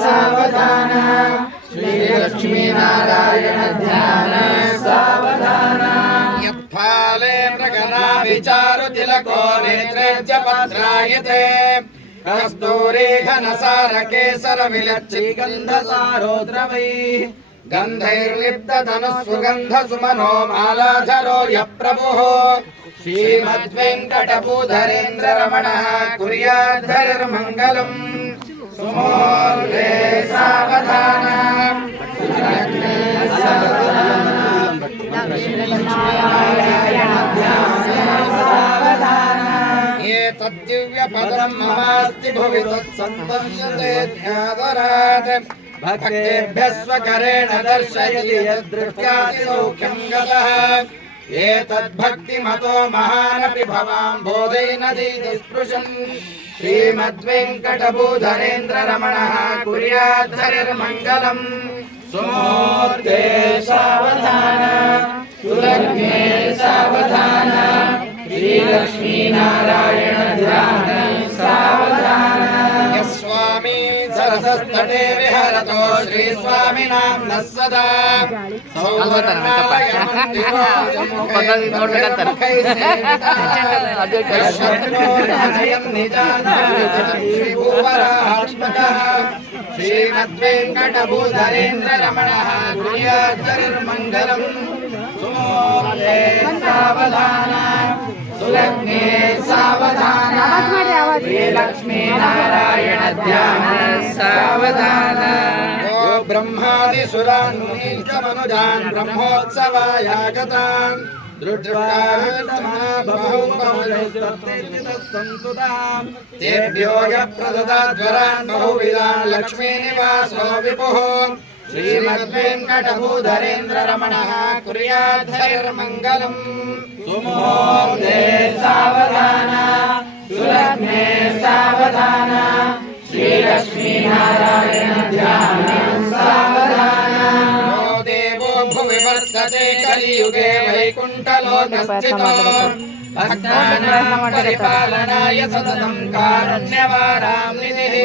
सावधान श्री लक्ष्मी नारायण ध्यान सावधान यत्फाले मृगना विचारु तिलको नेत्रेब्ज पत्रायते कस्तूरी घनसार केसर विलच्छि गन्धसारोद्रवैः गन्धैर्लिप्तधनुः सुमनो मालाधरो यप्रभुः श्रीमद्वेङ्कटभूधरेन्द्ररमणः कुर्याद्धरिर्मङ्गलम् सुमूर्ते सावधान एतद्दिव्यपदं ममास्ति भुवि तत्सन्तम्यते ध्यादरात् भक्तेभ्यः स्वकरेण दर्शयति यद्दृष्ट्यातिसौख्यं गतः एतद्भक्तिमतो महानपि भवां बोधैनदीस्पृशन् श्रीमद्वेङ्कटभूधरेन्द्ररमणः कुर्याद्धरिर्मङ्गलम् सुमूर्ते सावधान सुलग्ने सावधान श्रीलक्ष्मीनारायण ध्यान सावधान यस्वामी सरसस्तटे विहरतो श्रीस्वामिनाम्नः सदा श्रीमद्वेङ्कटभूधरेन्द्ररमणः कुर्याद्धरिर्मङ्गलम् सुमूर्ते सावधान सुलग्ने सावधान श्रीलक्ष्मीनारायण ध्यान सावधान ओ ब्रह्मादिसुरान् मुनीन् ब्रह्मोत्सवायागतान् तेभ्यो यप्रददाद्वरान् बहुविधान् लक्ष्मीनिवासो विभुः श्रीमद्वेङ्कटभूधरेन्द्ररमणः कुर्याद्धरिर्मङ्गलम् सुमूर्ते सावधान सुलग्ने सावधान श्रीलक्ष्मीनारायण ध्यान सावधान यो देवो भुवि वर्तते कलियुगे वैकुण्ठलोकस्थितो भक्तानां परिपालनाय सततं कारुण्यवारां निधिः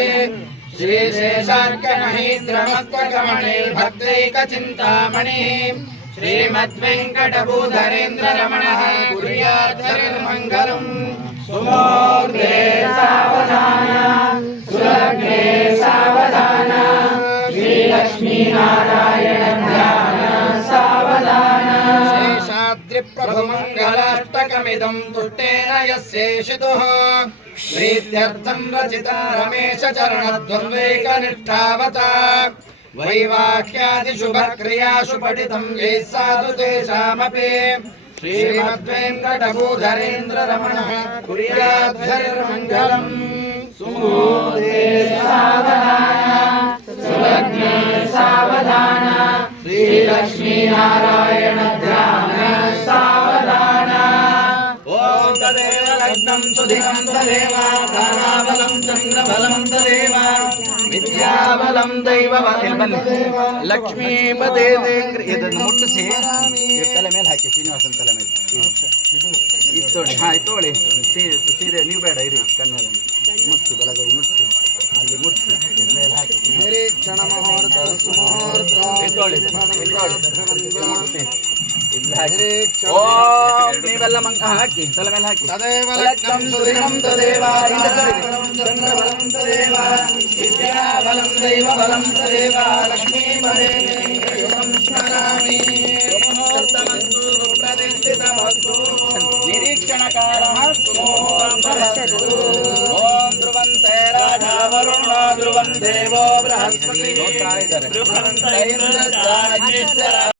श्रीशेषार्कमहीन्द्रमस्तकमणे भक्तैकचिन्तामणिः श्रीमद्वेङ्कटभूधरेन्द्ररमणः कुर्याद्धरिर्मङ्गलम् सुमूर्ते सावधान सुलग्ने सावधान श्रीलक्ष्मीनारायण ध्यान सावधान शेषाद्रिप्रभुमङ्गलाष्टकमिदं तुष्टेन यस्येषितुः प्रीत्यर्थं रचितं रमेशचरणद्वन्द्वैकनिष्ठावता वैवाह्यादिशुभक्रियासु पठितं यैः साधु तेषामपि श्रीमद्वेङ्कटभूधरेन्द्ररमणः कुर्याद्धरिर्मङ्गलम् सुमूर्ते सावधान सुलग्ने सावधान श्रीलक्ष्मीनारायण ध्यान सावधान ॐ तदेव लग्नं सुधिनं तदेव ताराबलं चन्द्रबलं तदेव विद्याबलं दैवबलं लक्ष्मीपते ಇದನ್ನು ಮುಟ್ಟಿಸಿ ತಲೆ ಮೇಲೆ ಹಾಕಿ ಶ್ರೀನಿವಾಸನ ತಲೆ ಮೇಲೆ ಇತ್ತೋಳಿ ಇತ್ತೋಳಿ ಸೀರೆ ನೀವು ಬೇಡ ಇರಿ ಕನ್ನಡ ಮುಟ್ಸು ಬಲಗೈ ಮುಟ್ಸು ಅಲ್ಲಿ ಮುಟ್ಸು ಮೇಲೆ ಹಾಕಿ ನಿರೀಕ್ಷಣ ಮುಹೂರ್ತ ಸುಮುಹೂರ್ತ ಇತ್ತೋಳಿ ಮುಟ್ಸಿ ನೀವೆಲ್ಲ ಮಂಗ ಹಾಕಿ ತಲೆ ಮೇಲೆ ಹಾಕಿ ತದೇವ ಲಕ್ಷ್ಮಂ ಸುದಿನಂ ತದೇವ ಚಂದ್ರಬಲಂ ತದೇವ ವಿದ್ಯಾಬಲಂ ದೈವಬಲಂ ತದೇವ ಲಕ್ಷ್ಮೀಪದೇ ಯುಗಂ ಸ್ಮರಾಮಿ ಮುಹೂರ್ತಮಸ್ತು ಪ್ರತಿಷ್ಠಿತಮಸ್ತು ನಿರೀಕ್ಷಣಕಾಲಃ ಸುಮುಹೂರ್ತಮಸ್ತು ಓಂ ಧ್ರುವಂತೆ ರಾಜಾ ವರುಣ ಧ್ರುವಂ ದೇವೋ ಬೃಹಸ್ಪತಿ ಧ್ರುವಂತೆ ಇಂದ್ರ